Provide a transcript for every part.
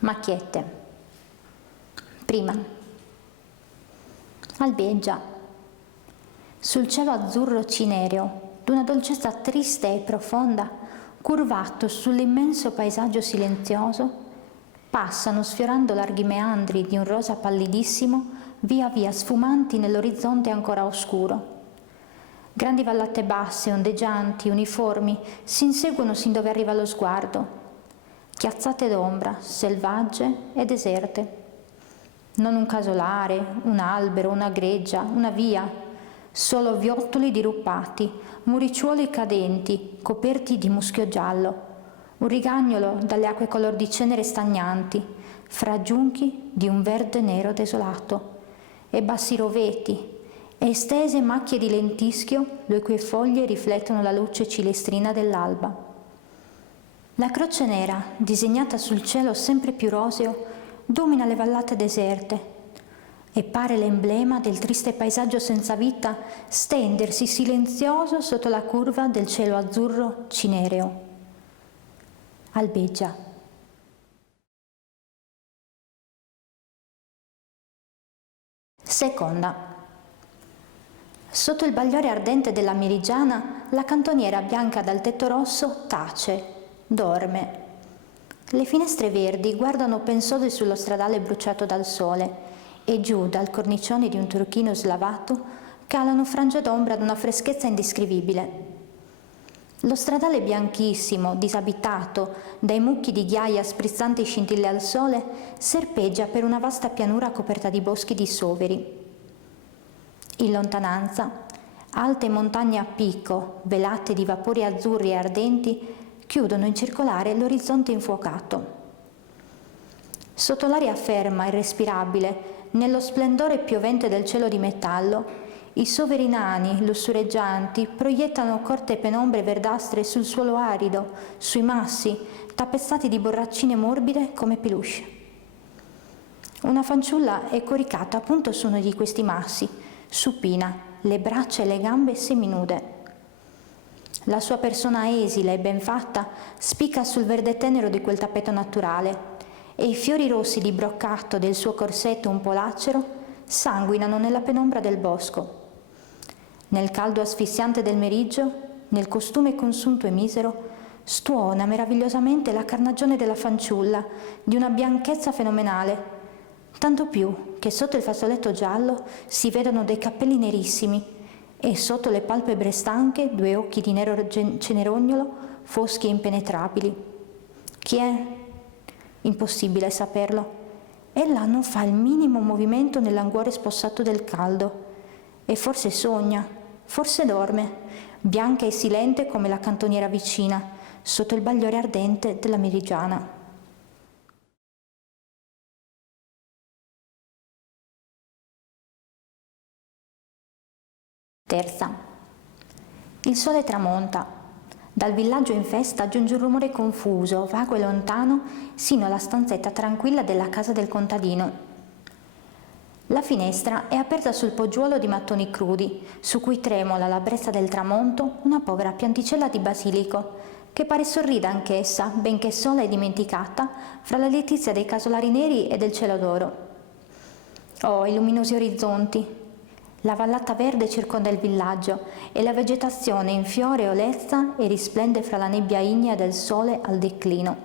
Macchiette. Prima. Albeggia. Sul cielo azzurro cinereo, d'una dolcezza triste e profonda, curvato sull'immenso paesaggio silenzioso, passano sfiorando larghi meandri di un rosa pallidissimo, via via sfumanti nell'orizzonte ancora oscuro. Grandi vallate basse, ondeggianti, uniformi, si inseguono sin dove arriva lo sguardo. Chiazzate d'ombra, selvagge e deserte. Non un casolare, un albero, una greggia, una via, solo viottoli diruppati, muricciuoli cadenti, coperti di muschio giallo, un rigagnolo dalle acque color di cenere stagnanti, fra giunchi di un verde nero desolato, e bassi roveti, e estese macchie di lentischio, le cui foglie riflettono la luce cilestrina dell'alba. La croce nera, disegnata sul cielo sempre più roseo, domina le vallate deserte e pare l'emblema del triste paesaggio senza vita stendersi silenzioso sotto la curva del cielo azzurro cinereo. Albeggia. Seconda. Sotto il bagliore ardente della meridiana, la cantoniera bianca dal tetto rosso tace. Dorme. Le finestre verdi guardano pensose sullo stradale bruciato dal sole e giù dal cornicione di un turchino slavato calano frange d'ombra d'una freschezza indescrivibile. Lo stradale bianchissimo, disabitato, dai mucchi di ghiaia sprizzanti scintille al sole, serpeggia per una vasta pianura coperta di boschi di soveri. In lontananza, alte montagne a picco, velate di vapori azzurri e ardenti, chiudono in circolare l'orizzonte infuocato. Sotto l'aria ferma e respirabile, nello splendore piovente del cielo di metallo, i soveri nani, lussureggianti, proiettano corte penombre verdastre sul suolo arido, sui massi, tappezzati di borraccine morbide come peluche. Una fanciulla è coricata appunto su uno di questi massi, supina, le braccia e le gambe seminude. La sua persona esile e ben fatta spicca sul verde tenero di quel tappeto naturale e i fiori rossi di broccato del suo corsetto un po' lacero sanguinano nella penombra del bosco. Nel caldo asfissiante del meriggio, nel costume consunto e misero, stuona meravigliosamente la carnagione della fanciulla di una bianchezza fenomenale, tanto più che sotto il fazzoletto giallo si vedono dei capelli nerissimi e sotto le palpebre stanche 2 occhi di nero cenerognolo, foschi e impenetrabili. Chi è? Impossibile saperlo. Ella non fa il minimo movimento nell'anguore spossato del caldo. E forse sogna, forse dorme, bianca e silente come la cantoniera vicina, sotto il bagliore ardente della meridiana. Terza. Il sole tramonta. Dal villaggio in festa giunge un rumore confuso, vago e lontano, sino alla stanzetta tranquilla della casa del contadino. La finestra è aperta sul poggiuolo di mattoni crudi, su cui tremola alla brezza del tramonto una povera pianticella di basilico, che pare sorrida anch'essa, benché sola e dimenticata, fra la letizia dei casolari neri e del cielo d'oro. Oh, i luminosi orizzonti! La vallata verde circonda il villaggio e la vegetazione in fiore e olezza e risplende fra la nebbia ignea del sole al declino.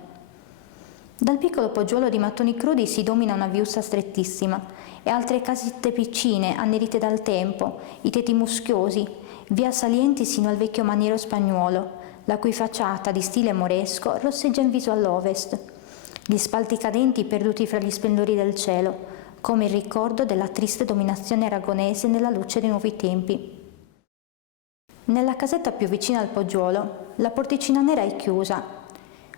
Dal piccolo poggiolo di mattoni crudi si domina una viuzza strettissima e altre casette piccine annerite dal tempo, i tetti muschiosi, via salienti sino al vecchio maniero spagnuolo, la cui facciata di stile moresco rosseggia in viso all'ovest, gli spalti cadenti perduti fra gli splendori del cielo, come il ricordo della triste dominazione aragonese nella luce dei nuovi tempi. Nella casetta più vicina al poggiolo, la porticina nera è chiusa,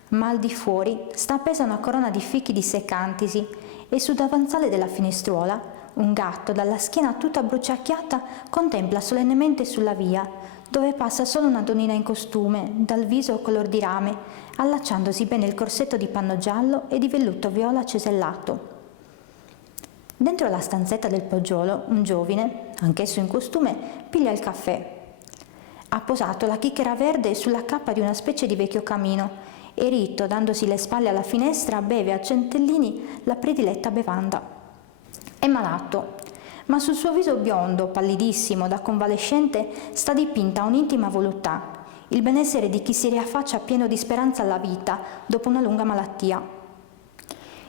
ma al di fuori sta appesa una corona di fichi dissecantisi e sul davanzale della finestruola un gatto dalla schiena tutta bruciacchiata contempla solennemente sulla via, dove passa solo una donnina in costume, dal viso color di rame, allacciandosi bene il corsetto di panno giallo e di velluto viola cesellato. Dentro la stanzetta del poggiolo, un giovine, anch'esso in costume, piglia il caffè. Ha posato la chicchera verde sulla cappa di una specie di vecchio camino e ritto, dandosi le spalle alla finestra, beve a centellini la prediletta bevanda. È malato, ma sul suo viso biondo, pallidissimo, da convalescente, sta dipinta un'intima voluttà, il benessere di chi si riaffaccia pieno di speranza alla vita dopo una lunga malattia.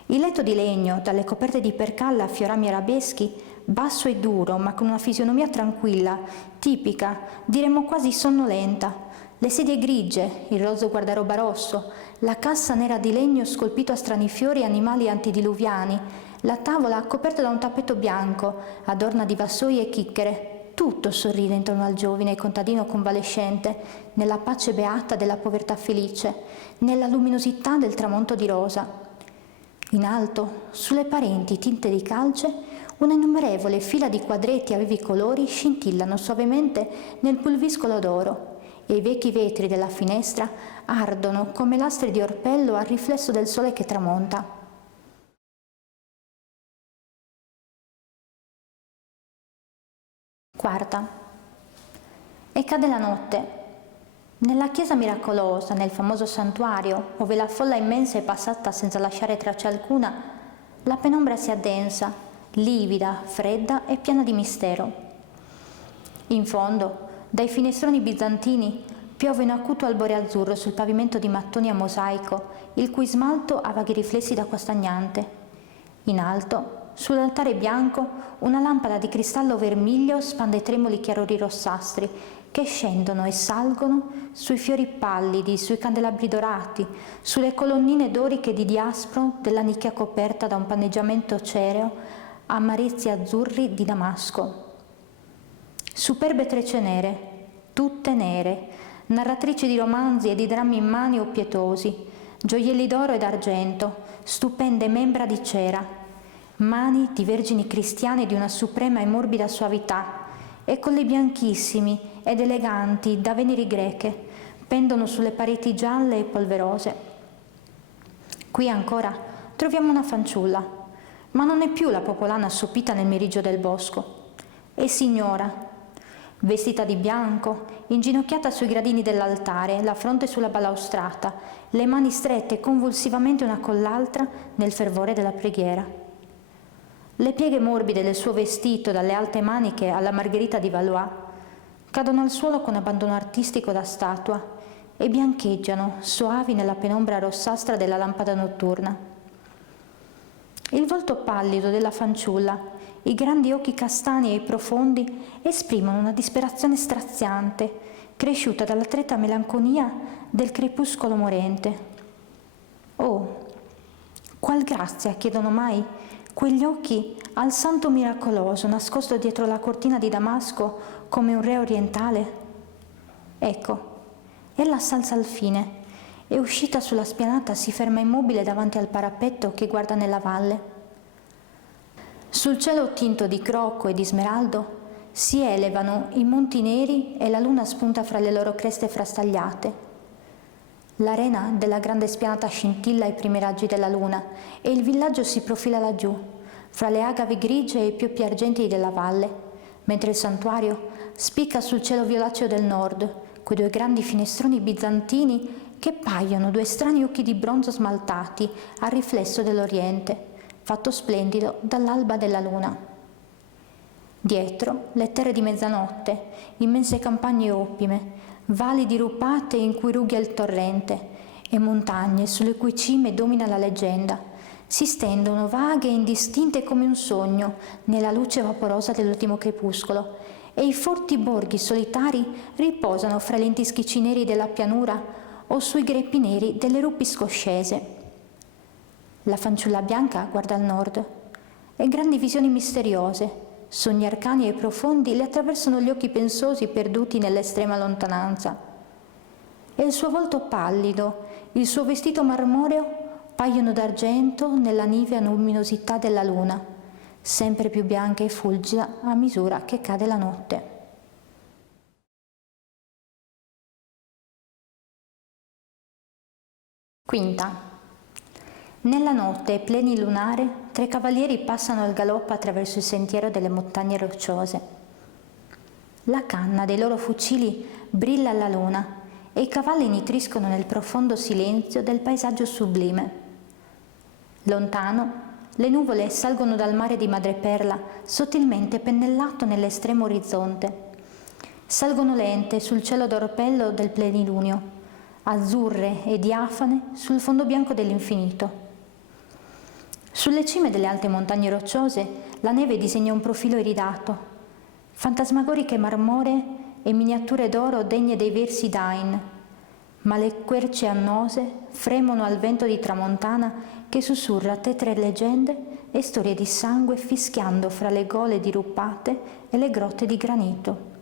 Il letto di legno, dalle coperte di percalla a fiorami arabeschi, basso e duro, ma con una fisionomia tranquilla, tipica, diremmo quasi sonnolenta, le sedie grigie, il rozzo guardaroba rosso, la cassa nera di legno scolpito a strani fiori e animali antidiluviani, la tavola coperta da un tappeto bianco, adorna di vassoi e chicchere, tutto sorride intorno al giovine contadino convalescente, nella pace beata della povertà felice, nella luminosità del tramonto di rosa. In alto, sulle pareti tinte di calce, una innumerevole fila di quadretti a vivi colori scintillano suavemente nel pulviscolo d'oro, e i vecchi vetri della finestra ardono come lastre di orpello al riflesso del sole che tramonta. Quarta. E cade la notte. Nella chiesa miracolosa, nel famoso santuario, ove la folla immensa è passata senza lasciare traccia alcuna, la penombra si addensa, livida, fredda e piena di mistero. In fondo, dai finestroni bizantini piove un acuto albore azzurro sul pavimento di mattoni a mosaico, il cui smalto ha vaghi riflessi d'acqua stagnante. In alto, sull'altare bianco, una lampada di cristallo vermiglio spande tremoli chiarori rossastri che scendono e salgono sui fiori pallidi, sui candelabri dorati, sulle colonnine doriche di diaspro della nicchia coperta da un panneggiamento cereo a amarezzi azzurri di damasco. Superbe trecce nere, tutte nere, narratrici di romanzi e di drammi immani o pietosi, gioielli d'oro ed argento, stupende membra di cera, mani di vergini cristiane di una suprema e morbida suavità, e colli bianchissimi ed eleganti da veneri greche pendono sulle pareti gialle e polverose. Qui ancora troviamo una fanciulla, ma non è più la popolana assopita nel meriggio del bosco. È signora, vestita di bianco, inginocchiata sui gradini dell'altare, la fronte sulla balaustrata, le mani strette convulsivamente una con l'altra nel fervore della preghiera. Le pieghe morbide del suo vestito, dalle alte maniche alla Margherita di Valois, cadono al suolo con abbandono artistico da statua e biancheggiano, soavi nella penombra rossastra della lampada notturna. Il volto pallido della fanciulla, i grandi occhi castani e profondi esprimono una disperazione straziante, cresciuta dalla treta melanconia del crepuscolo morente. Oh, qual grazia chiedono mai quegli occhi al santo miracoloso nascosto dietro la cortina di damasco come un re orientale? Ecco, ella s'alza alfine e uscita sulla spianata si ferma immobile davanti al parapetto che guarda nella valle. Sul cielo tinto di crocco e di smeraldo si elevano i monti neri e la luna spunta fra le loro creste frastagliate. L'arena della grande spianata scintilla ai primi raggi della luna e il villaggio si profila laggiù, fra le agavi grigie e i pioppi argentei della valle, mentre il santuario spicca sul cielo violaceo del nord, quei due grandi finestroni bizantini che paiono due strani occhi di bronzo smaltati al riflesso dell'oriente, fatto splendido dall'alba della luna. Dietro le terre di mezzanotte, immense campagne oppime, valli dirupate in cui rughia il torrente e montagne sulle cui cime domina la leggenda, si stendono vaghe e indistinte come un sogno nella luce vaporosa dell'ultimo crepuscolo, e i forti borghi solitari riposano fra i lenti schicci neri della pianura o sui greppi neri delle rupi scoscese. La fanciulla bianca guarda al nord e grandi visioni misteriose, sogni arcani e profondi le attraversano gli occhi pensosi perduti nell'estrema lontananza. E il suo volto pallido, il suo vestito marmoreo paiono d'argento nella nivea luminosità della luna, sempre più bianca e fulgida a misura che cade la notte. Quinta. Nella notte plenilunare, 3 cavalieri passano al galoppo attraverso il sentiero delle montagne rocciose. La canna dei loro fucili brilla alla luna e i cavalli nitriscono nel profondo silenzio del paesaggio sublime. Lontano, le nuvole salgono dal mare di madreperla, sottilmente pennellato nell'estremo orizzonte. Salgono lente sul cielo d'orpello del plenilunio, azzurre e diafane sul fondo bianco dell'infinito. Sulle cime delle alte montagne rocciose la neve disegna un profilo iridato, fantasmagoriche marmoree e miniature d'oro degne dei versi d'Ain, ma le querce annose fremono al vento di tramontana che sussurra tetre leggende e storie di sangue fischiando fra le gole diruppate e le grotte di granito.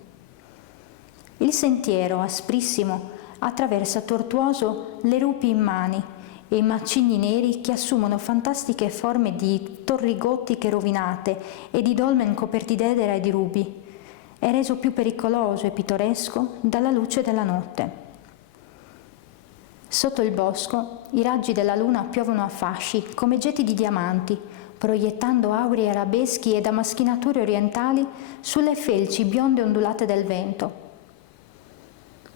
Il sentiero, asprissimo, attraversa tortuoso le rupi immani e i macigni neri che assumono fantastiche forme di torri gottiche rovinate e di dolmen coperti d'edera e di rubi, è reso più pericoloso e pittoresco dalla luce della notte. Sotto il bosco i raggi della luna piovono a fasci come getti di diamanti, proiettando aurei arabeschi e damaschinature orientali sulle felci bionde ondulate del vento.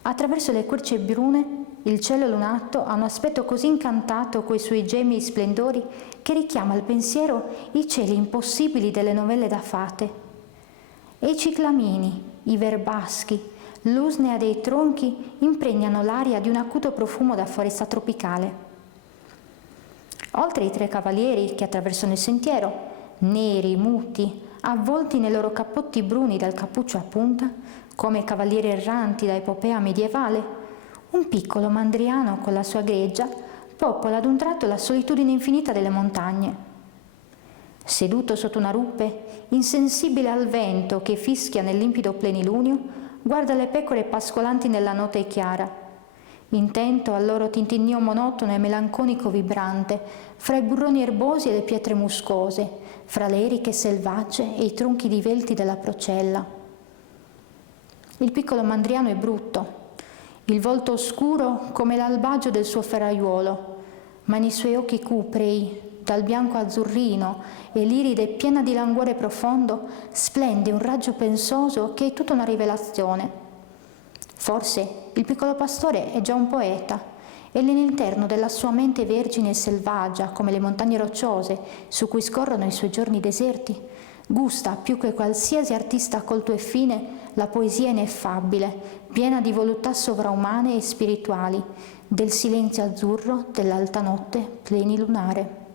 Attraverso le querce brune il cielo lunato ha un aspetto così incantato coi suoi gemi splendori che richiama al pensiero i cieli impossibili delle novelle da fate. E i ciclamini, i verbaschi, l'usnea dei tronchi impregnano l'aria di un acuto profumo da foresta tropicale. Oltre i tre cavalieri che attraversano il sentiero, neri, muti, avvolti nei loro cappotti bruni dal cappuccio a punta, come cavalieri erranti da epopea medievale, un piccolo mandriano con la sua greggia popola ad un tratto la solitudine infinita delle montagne. Seduto sotto una rupe, insensibile al vento che fischia nel limpido plenilunio, guarda le pecore pascolanti nella notte chiara, intento al loro tintinnio monotono e melanconico vibrante, fra i burroni erbosi e le pietre muscose, fra le eriche selvagge e i tronchi divelti della procella. Il piccolo mandriano è brutto, il volto oscuro come l'albagio del suo ferraiuolo, ma nei suoi occhi cuprei, dal bianco azzurrino e l'iride piena di languore profondo, splende un raggio pensoso che è tutta una rivelazione. Forse il piccolo pastore è già un poeta e nell'interno della sua mente vergine e selvaggia, come le montagne rocciose su cui scorrono i suoi giorni deserti, gusta più che qualsiasi artista colto e fine la poesia ineffabile, piena di voluttà sovraumane e spirituali, del silenzio azzurro dell'alta notte plenilunare.